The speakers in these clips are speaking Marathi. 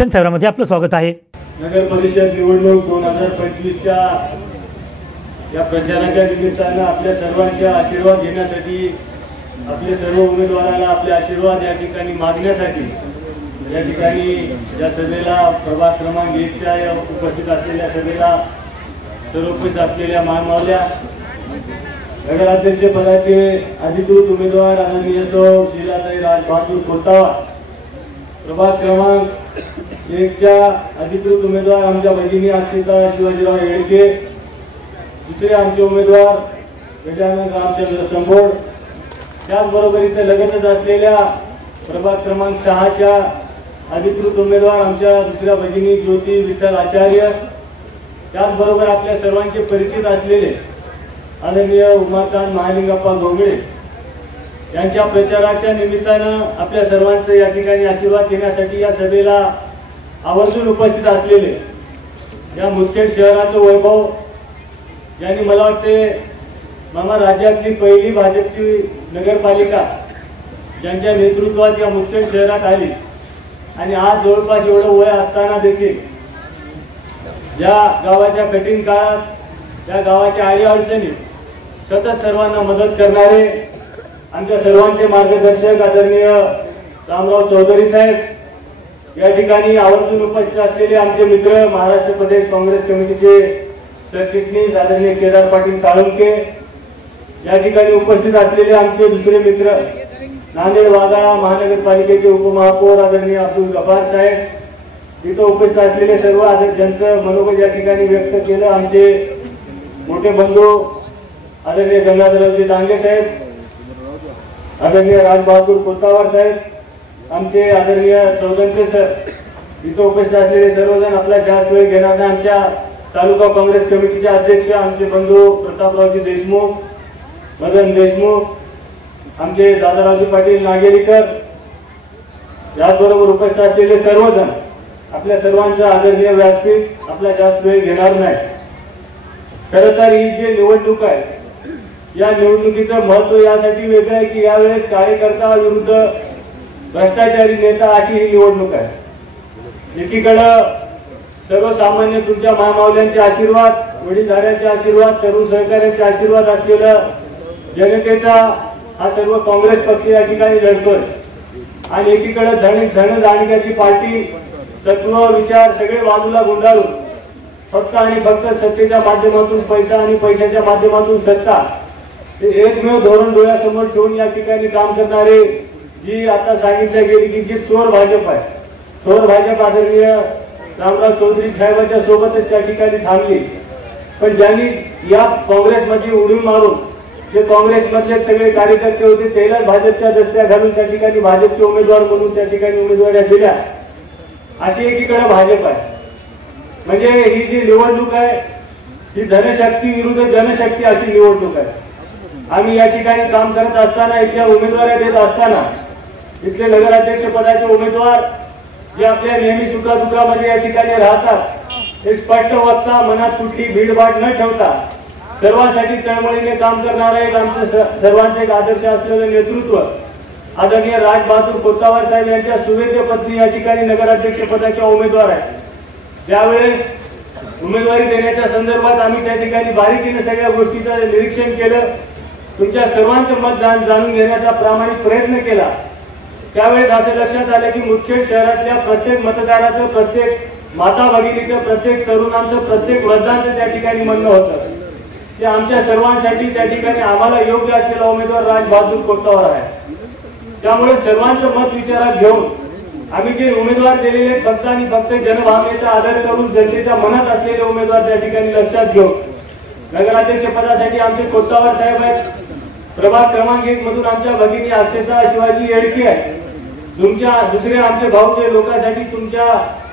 कीर्तन साहेबांमध्ये आपलं स्वागत आहे। नगर परिषद निवडणूक 2025च्या या प्रचाराच्या निमित्तानं आपल्या सर्वांच्या आशीर्वाद घेण्यासाठी, आपले सर्व उमेदवारांना आपले आशीर्वाद या ठिकाणी मागण्यासाठी या ठिकाणी या सभेला प्रभाग क्रमांक 1च्या या उपस्थित असलेल्या सभेला सर्व उपस्थित असलेल्या महामावल्या, नगराध्यक्ष पदाचे अधिकृत उमेदवार आदरणीय सौ शीलाताई राजबहादूर कोतावार, प्रभाग क्रमांक 1च्या अधिकृत उमेदवार आमच्या भगिनी अक्षिता शिवाजीराव येळके, दुसरे आमचे उमेदवार गजानन रामचंद्र संभोड, त्याचबरोबर इथे लगतच असलेल्या प्रभाग क्रमांक 6च्या अधिकृत उमेदवार आमच्या दुसऱ्या भगिनी ज्योती विठ्ठल आचार्य, त्याचबरोबर आपल्या सर्वांचे परिचित असलेले आदरणीय उमाकांत महालिंगप्पा गोगळे यांच्या प्रचाराच्या निमित्तानं आपल्या सर्वांचं या ठिकाणी आशीर्वाद घेण्यासाठी या सभेला आवर्जून उपस्थित असलेले या मुदखेड शहराचं वैभव, यांनी मला वाटते मामा राज्यातली पहिली भाजपची नगरपालिका ज्यांच्या नेतृत्वात या मुदखेड शहरात आली आणि आज जवळपास एवढं वय असताना देखील या गावाच्या कठीण काळात या गावाच्या अडीअडचणीत सतत सर्वांना मदत करणारे आमच्या सर्वांचे मार्गदर्शक आदरणीय रामराव चौधरी साहेब, या ठिकाणी आवर्जून उपस्थित असलेले आमचे मित्र महाराष्ट्र प्रदेश काँग्रेस कमिटीचे सरचिटणीस आदरणीय केदार पाटील साळुंके, या ठिकाणी उपस्थित असलेले आमचे दुसरे मित्र नांदेड वाघाळा महानगरपालिकेचे उपमहापौर आदरणीय अब्दुल गफार साहेब, इथं उपस्थित असलेले सर्व ज्यांचं मनोगत या ठिकाणी व्यक्त केलं, आमचे मोठे बंधू आदरणीय गंगाधररावजी डांगे साहेब, आदरणीय राजबहादूर कोतावार साहेब, आमचे आदरणीय चौधरी सर, इथं उपस्थित असलेले सर्वजण आपला जास्त वेळ घेणार नाही, आमच्या तालुका काँग्रेस कमिटीचे अध्यक्ष आमचे बंधू प्रतापरावजी देशमुख, मदन देशमुख, आमचे दादारावजी पाटील नागेरीकर, याचबरोबर उपस्थित असलेले सर्वजण आपल्या सर्वांचं आदरणीय व्यासपीठ आपला जास्त वेळ घेणार नाही। खरं तर ही जी निवडणूक आहे, या निवडणुकीचं महत्व यासाठी वेगळं आहे की यावेळेस कार्यकर्ता विरुद्ध भ्रष्टाचारी नेता अशी ही निवडणूक आहे। एकीकडं सर्वसामान्य तुमच्या महामावल्यांचे आशीर्वाद, वडीलधाऱ्यांचे आशीर्वाद, तरुण सहकाऱ्यांचे आशीर्वाद असलेलं जनतेचा हा सर्व काँग्रेस पक्ष या ठिकाणी लढतोय आणि एकीकडे धनदांडग्याची पार्टी, तत्व विचार सगळे बाजूला गुंडाळून फक्त आणि फक्त सत्तेच्या माध्यमातून पैसा आणि पैशाच्या माध्यमातून सत्ता हे एकमेव धोरण डोळ्यासमोर ठेवून या ठिकाणी काम करणारे, जी आता सांगितल्या गेली की जी चोर भाजप आहे, चोर भाजप आदरणीय रामराव चौधरी साहेबांच्या सोबतच त्या ठिकाणी थांबली, पण ज्यांनी या काँग्रेसमध्ये उडी मारून जे काँग्रेसमधले सगळे कार्यकर्ते होते त्याला भाजपच्या दसऱ्या घालून त्या ठिकाणी भाजपचे उमेदवार म्हणून त्या ठिकाणी उमेदवाऱ्या दिल्या, अशी एकीकडे भाजप आहे। म्हणजे ही जी निवडणूक आहे ही धनशक्ती विरुद्ध जनशक्ती अशी निवडणूक आहे। आम्ही या ठिकाणी काम करत असताना, इथल्या उमेदवाऱ्या देत असताना, इथले नगराध्यक्ष पदाचे उमेदवार जे आपल्या नेहमी सुखादुखामध्ये या ठिकाणी राहतात, हे स्पष्ट वक्ता, मनात कुठली भीडभाड न ठेवता सर्वांसाठी तळमळीने काम करणारं एक आमचं सर्वांचे एक आदर्श असलेलं नेतृत्व आदरणीय राजबहादूर कोतावार साहेब यांच्या सुवेद्य पत्नी या ठिकाणी नगराध्यक्ष पदाच्या उमेदवार आहेत। त्यावेळेस उमेदवारी देण्याच्या संदर्भात आम्ही त्या ठिकाणी बारीकीने सगळ्या गोष्टीचं निरीक्षण केलं, तुमच्या सर्वांचं मत जाणून घेण्याचा प्रामाणिक प्रयत्न केला। त्यावेळेस असं लक्षात आलं की मुदखेड शहरातल्या प्रत्येक मतदाराचं, प्रत्येक माता भगिनीचं, प्रत्येक तरुणांचं, प्रत्येक वृद्धांचं त्या ठिकाणी म्हणणं होतं ते आमच्या सर्वांसाठी त्या ठिकाणी आम्हाला योग्य असलेला उमेदवार राजबहादूर कोतावार आहे। त्यामुळे सर्वांचं मत विचारात घेऊन आम्ही जे उमेदवार दिलेले फक्त आणि फक्त जनभावनेचा आदर करून जनतेच्या मनात असलेले उमेदवार त्या ठिकाणी लक्षात घेऊन नगराध्यक्ष पदासाठी आमचे कोतावार साहेब आहेत, प्रभाग क्रमांक 1 मधून आमच्या भगिनी अक्षता शिवाजी येळके आहे, तुमच्या दुसरे आमचे भाऊचे लोकांसाठी तुमच्या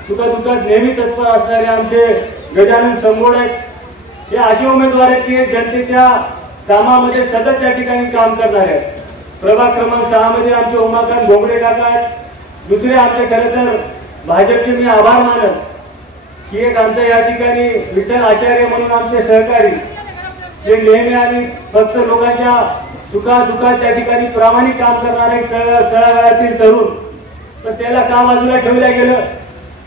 सुखदुःखात नेहमी तत्पर असणारे आमचे गजानन संभोड आहेत। हे असे उमेदवार आहेत की जनतेच्या कामामध्ये सतत त्या ठिकाणी काम करणारे आहेत। प्रभाग क्रमांक 6 मध्ये आमचे उमाकांत गोगळे काका आहेत, दुसरे आमचे खरं तर भाजपचे मी आभार मानत की एक आमच्या या ठिकाणी विठ्ठल आचार्य म्हणून आमचे सहकारी, जे नेहमी आणि फक्त लोकांच्या सुखादुःखात त्या ठिकाणी प्रामाणिक काम करणारे तळागाळातील तरुण, पण त्याला का बाजूला ठेवलं गेलं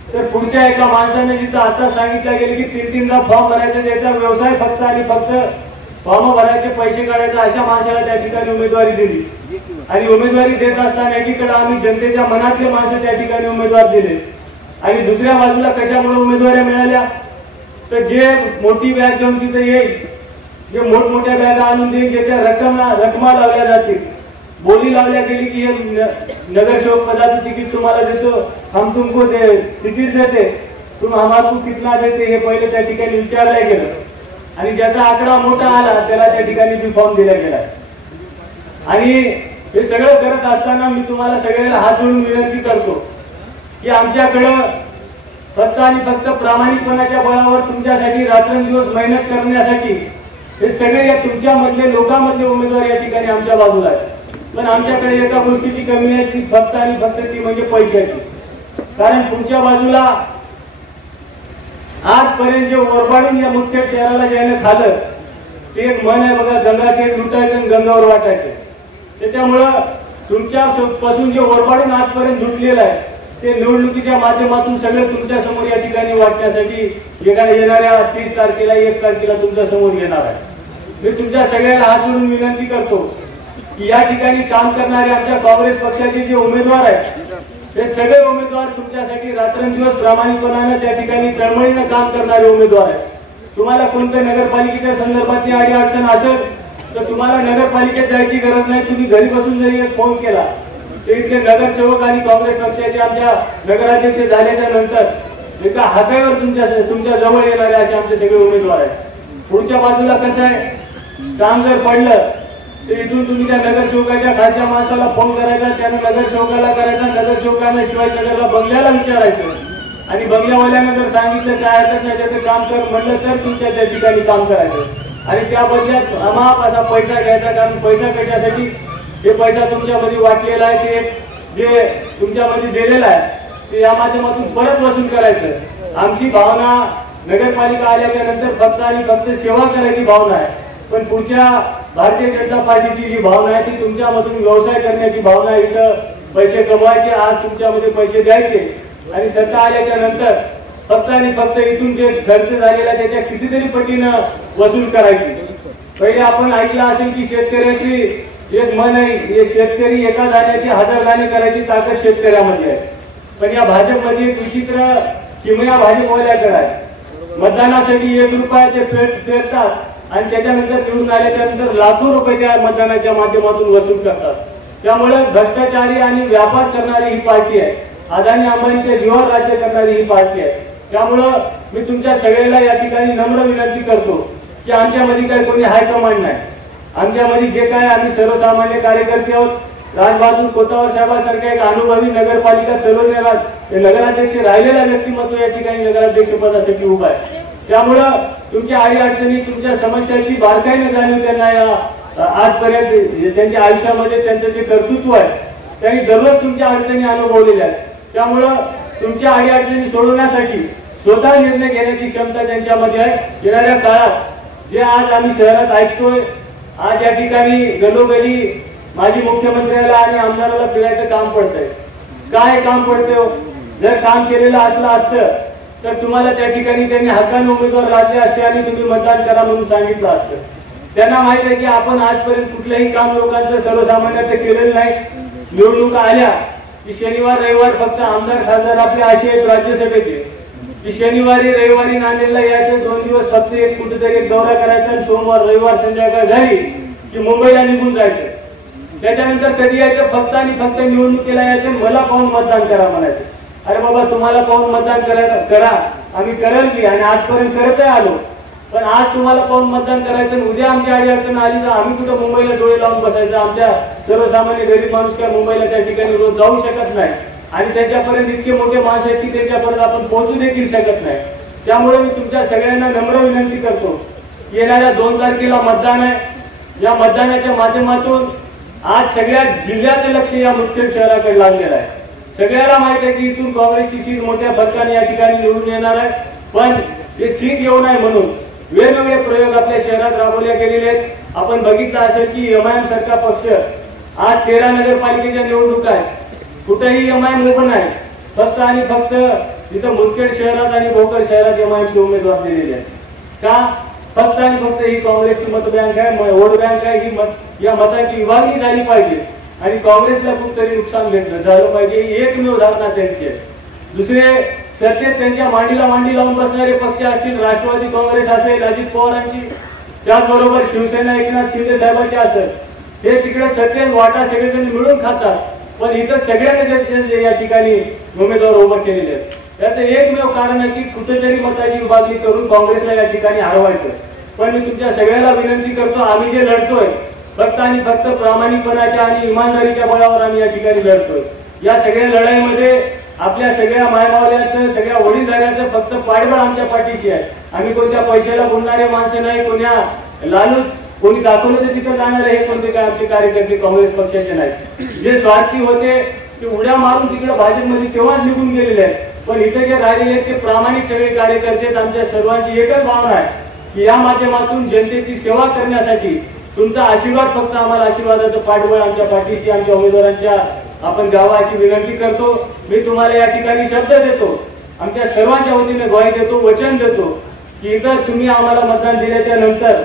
तर पुढच्या एका माणसाने जिथं आता सांगितलं गेलं की 3-3दा फॉर्म भरायचा, ज्याचा व्यवसाय फक्त आणि फक्त फॉर्म भरायचे पैसे काढायचे, अशा माणसाला त्या ठिकाणी उमेदवारी दिली. आणि उमेदवारी देत असताना एकीकडे आम्ही जनतेच्या मनातले माणसं त्या ठिकाणी उमेदवार दिले आणि दुसऱ्या बाजूला कशामुळे उमेदवारी मिळाल्या तर जे मोठी बॅग घेऊन तिथे येईल, जे मोठमोठ्या बॅगा आणून देईल, ज्याच्या रकमा लावल्या जातील, बोली लावल्या गेली की हे नगरसेवक पदाचं तिकीट तुम्हाला देतो, हम तुमको तिकीट देते, तुम हमारे कितना देते, हे पहिले त्या ठिकाणी विचारलं गेलं आणि ज्याचा आकडा मोठा आला त्याला त्या ठिकाणी बी फॉर्म दिला गेला. आणि हे सगळं करत असताना मी तुम्हाला सगळ्यांना हात जोडून विनंती करतो की आमच्याकडं फक्त आणि फक्त प्रामाणिकपणाच्या बळावर तुमच्यासाठी रात्रंदिवस मेहनत करण्यासाठी हे सगळे या तुमच्या मधले लोकांमधले उमेदवार या ठिकाणी आमच्या बाजूला आहेत. पण आमच्याकडे एका गोष्टीची कमी आहे, ती फक्त आणि फक्त ती म्हणजे पैशाची. कारण पुढच्या बाजूला आजपर्यंत जे ओरबाडून या मुख्य शहराला ज्याने खाल्लं ते एक मन आहे बघा, गंगाखेड लुटायचं आणि गंगावर वाटायचं. त्याच्यामुळं तुमच्या पासून जे ओरबाडून आजपर्यंत लुटलेलं आहे ते निवडणुकीच्या माध्यमातून सगळं तुमच्या समोर या ठिकाणी वाटण्यासाठी येणाऱ्या 30 तारखेला 1 तारखेला तुमच्या समोर येणार आहे. मी तुमच्या सगळ्यांना हात जोडून विनंती करतो की या ठिकाणी काम करणारे आमच्या काँग्रेस पक्षाचे जे उमेदवार आहेत हे सगळे उमेदवार तुमच्यासाठी रात्रंदिवस प्रामाणिकपणाने त्या ठिकाणी तळमळीने काम करणारे उमेदवार आहेत. तुम्हाला कोणत्या नगरपालिकेच्या संदर्भातली अडी अडचण असेल तर तुम्हाला नगरपालिकेत जायची गरज नाही. तुम्ही घरी बसून जरी एक फोन केला तर इथले नगरसेवक आणि काँग्रेस पक्षाचे आमच्या नगराध्यक्ष झाल्याच्या नंतर एका हातावर तुमच्या जवळ येणारे असे आमचे सगळे उमेदवार आहेत. पुढच्या बाजूला कसं आहे, काम जर पडलं तर इथून तुम्ही त्या नगरसेवकाच्या खालच्या माणसाला फोन करायचा, त्यानं नगरसेवकाला करायचा, नगरसेवकानं शिवाजीनगरला बंगल्याला विचारायचं आणि बंगल्यावाल्यानं जर सांगितलं काय हरकत नाही त्याचं काम कर म्हटलं तर तुमच्या त्या ठिकाणी काम करायचं आणि त्या बदल्यात अमाप असा पैसा घ्यायचा. कारण पैसा कशासाठी, हे पैसा तुमच्यामध्ये वाटलेला आहे, ते जे तुमच्यामध्ये दिलेला आहे ते या माध्यमातून परत वसूल करायचं. आमची भावना नगरपालिका आल्याच्या नंतर फक्त आणि फक्त सेवा करायची भावना आहे. पण पुढच्या भारतीय जनता पार्टीची जी भावना आहे ती तुमच्यामधून व्यवसाय करण्याची भावना आहे. इथं पैसे कमवायचे, आज तुमच्यामध्ये पैसे द्यायचे आणि सत्ता आल्याच्या नंतर फक्त आणि फक्त इथून जे खर्च झालेला त्याच्या कितीतरी पटीनं वसूल करायची. पहिले आपण ऐकलं असेल की शेतकऱ्याची एक मन आहे, एक शेतकरी एका दाण्याची 1000 दाणे करायची ताकद शेतकऱ्यामध्ये आहे. पण या भाजपमध्ये एक विचित्र किमया भाजपवाल्याकडे आहे. मतदानासाठी 1 रुपया ते पेरतात आणि त्याच्यानंतर निवडून आल्याच्या नंतर लाखो रुपये त्या मतदानाच्या माध्यमातून वसूल करतात. त्यामुळे भ्रष्टाचारी आणि व्यापार करणारी ही पार्टी आहे. अदानी अंबानीच्या जीवावर राज्य करणारी ही पार्टी आहे. त्यामुळं मी तुमच्या सगळ्यांना या ठिकाणी नम्र विनंती करतो की आमच्यामध्ये काही कोणी हायकमांड नाही. आमच्यामध्ये जे काय आम्ही सर्वसामान्य कार्यकर्ते आहोत. राजबहादूर कोतावळ साहेबांसारख्या एक अनुभवी नगरपालिका चालवणारा नगराध्यक्ष राहिलेला व्यक्तिमत्व या ठिकाणी नगराध्यक्ष पदासाठी उभा आहे. त्यामुळं तुमच्या अडी अडचणी, तुमच्या समस्याची बारकाईने जाणीव त्यांना या आजपर्यंत त्यांच्या आयुष्यामध्ये त्यांचं जे कर्तृत्व आहे त्यांनी दररोज तुमच्या अडचणी अनुभवलेल्या आहेत. त्यामुळं तुमच्या अडी अडचणी सोडवण्यासाठी स्वतः निर्णय घेण्याची क्षमता त्यांच्यामध्ये आहे. येणाऱ्या काळात जे आज आम्ही शहरात ऐकतोय, आज या ठिकाणी गलोगली माजी मुख्यमंत्र्याला आणि आमदाराला फिरायचं काम पडतंय. काय काम पडतंय? जर काम केलेलं असलं असतं तर तुम्हाला त्या ठिकाणी त्यांनी हक्काने उमेदवार लादले असते आणि तुम्ही मतदान करा म्हणून सांगितलं असतं. त्यांना माहित आहे की आपण आजपर्यंत कुठलंही काम लोकांचं सर्वसामान्याचं केलेलं नाही. निवडणुका आल्या की शनिवार रविवार फक्त आमदार खासदार आपले असे आहेत राज्यसभेचे की शनिवारी रविवारी नांदेडला यायचं, 2 दिवस फक्त एक कुठेतरी एक दौरा करायचा आणि सोमवार रविवार संध्याकाळ झाली की मुंबईला निघून जायचं. त्याच्यानंतर कधी यायचं, फक्त आणि फक्त निवडणुकीला यायचं, मला पाहून मतदान करा म्हणायचं. अरे बाबा, तुम्हाला पाहून मतदान करा, आम्ही करेल की आणि आजपर्यंत करत आलो. पण आज तुम्हाला पाहून मतदान करायचं, उद्या आमची अडी अडचण आली तर आम्ही कुठं मुंबईला डोळे लावून बसायचं? आमच्या सर्वसामान्य गरीब माणूस काय मुंबईला त्या ठिकाणी रोज जाऊ शकत नाही आणि त्याच्यापर्यंत इतके मोठे माणसं आहेत की त्याच्यापर्यंत आपण पोहोचू देखील शकत नाही. त्यामुळे मी तुमच्या सगळ्यांना नम्र विनंती करतो, येणाऱ्या 2 तारखेला मतदान आहे. या मतदानाच्या माध्यमातून आज सगळ्या जिल्ह्याचं लक्ष या मुदखेड शहराकडे लागलेलं आहे. सगळ्याला माहित आहे की इथून काँग्रेसची सीट मोठ्या फरकाने या ठिकाणी निवडून येणार आहे. पण हे सीट येऊ नये म्हणून वेगवेगळे प्रयोग आपल्या शहरात राबवले गेलेले आहेत. आपण बघितलं असेल की एमआयएम सारखा पक्ष आज 13 नगरपालिकेच्या निवडणुका आहेत, कुठेही एमआयएम उभं नाही. फक्त आणि फक्त तिथं मुदखेड शहरात आणि भोकर शहरात एमआयएमचे उमेदवार दिलेले आहेत का? फक्त आणि फक्त ही काँग्रेसची मत बँक आहे, वोट बँक आहे. ही या मतांची विभागणी झाली पाहिजे आणि काँग्रेसला कुठतरी नुकसान भेटलं झालं पाहिजे, ही एकमेव धारणा त्यांची आहे. दुसरे सत्तेत त्यांच्या मांडीला मांडी लावून बसणारे पक्ष असतील, राष्ट्रवादी काँग्रेस असेल अजित पवारांची, त्याचबरोबर शिवसेना एकनाथ शिंदे साहेबांची असेल, हे तिकडे सत्तेत वाटा सगळेजण मिळून खातात. पण इथं सगळ्यांनी या ठिकाणी उमेदवार उभे केलेले आहेत. त्याचं एकमेव कारण आहे की कुठेतरी मताची विभागणी करून काँग्रेसला या ठिकाणी हरवायचं. पण मी तुमच्या सगळ्याला विनंती करतो, आम्ही जे लढतोय फक्त आणि फक्त प्रामाणिकपणाच्या आणि इमानदारीच्या बळावर आम्ही या ठिकाणी लढतोय. या सगळ्या लढाईमध्ये आपल्या सगळ्या मायमावल्याचं, सगळ्या वडीलधाऱ्यांचं फक्त पाठबळ आमच्या पाठीशी आहे. आम्ही कोणत्या पैशाला बोलणारे माणसं नाही, कोण्या लालूच कोणी दाखवलं तर तिथं जाणारे हे कोणते काय आमचे कार्यकर्ते काँग्रेस पक्षाचे नाहीत. जे स्वार्थी होते ते उड्या मारून तिकडे भाजपमध्ये तेव्हाच निघून गेलेले आहेत. पण इथे जे राहिलेले आहेत ते प्रामाणिक सगळे कार्यकर्ते आहेत. आमच्या सर्वांची एकच भावना आहे की या माध्यमातून जनतेची सेवा करण्यासाठी तुमचा आशीर्वाद, फक्त आम्हाला आशीर्वादाचं पाठबळ आमच्या पाठीशी आमच्या उमेदवारांच्या आपण द्यावा अशी विनंती करतो. मी तुम्हाला या ठिकाणी शब्द देतो, आमच्या सर्वांच्या वतीने ग्वाही देतो, वचन देतो की इथं तुम्ही आम्हाला मतदान दिल्याच्या नंतर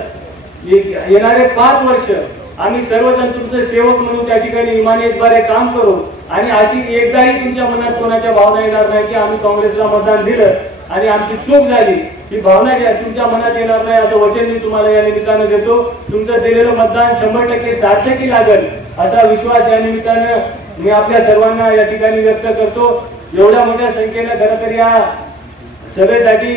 येणारे 5 वर्ष आम्ही सर्वजण तुमचे सेवक म्हणून त्या ठिकाणी इमानीद्वारे काम करू आणि अशी एकदाही तुमच्या मनात कोणाच्या भावना येणार नाही की आम्ही काँग्रेसला मतदान दिलं आणि आमची चूक झाली, ही भावना तुमच्या मनात येणार नाही असं वचन मी तुम्हाला या निमित्तानं देतो. तुमचं दिलेलं मतदान 100% सार्थकी लागेल असा विश्वास या निमित्तानं मी आपल्या सर्वांना या ठिकाणी व्यक्त करतो. एवढ्या मोठ्या संख्येने खरं तर या सभेसाठी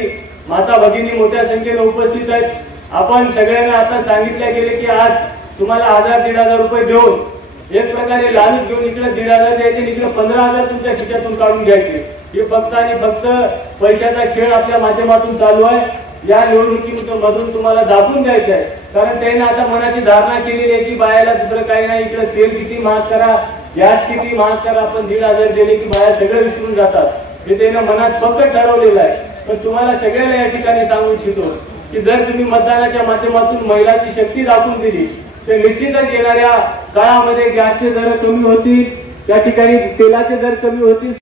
माता भगिनी मोठ्या संख्येने उपस्थित आहेत. आपण सगळ्यांना आता सांगितले गेले की आज तुम्हाला 1000-1500 रुपये देऊन एक प्रकारे लालूच घेऊन इकडे 1500 द्यायचे, इकडे 15000 तुमच्या खिशातून काढून घ्यायचे. हे फक्त आणि फक्त पैशाचा खेळ आपल्या माध्यमातून चालू आहे. या निवडणुकीमधून तुम्हाला दाखवून द्यायचं आहे. कारण त्याने आता मनाची धारणा केलेली आहे की बायाला दुसरं काही नाही, इकडे तेल किती महाग करा, गॅस किती महाग करा, आपण 1500 दिले की बाया सगळं विसरून जातात. हे त्याने मनात फक्त ठरवलेलं आहे. पण तुम्हाला सगळ्याला या ठिकाणी सांगू इच्छितो की जर तुम्ही मतदानाच्या माध्यमातून महिलाची शक्ती दाखवून दिली तर निश्चितच येणाऱ्या काळामध्ये गॅसचे दर कमी होतील, त्या ठिकाणी तेलाचे दर कमी होतील.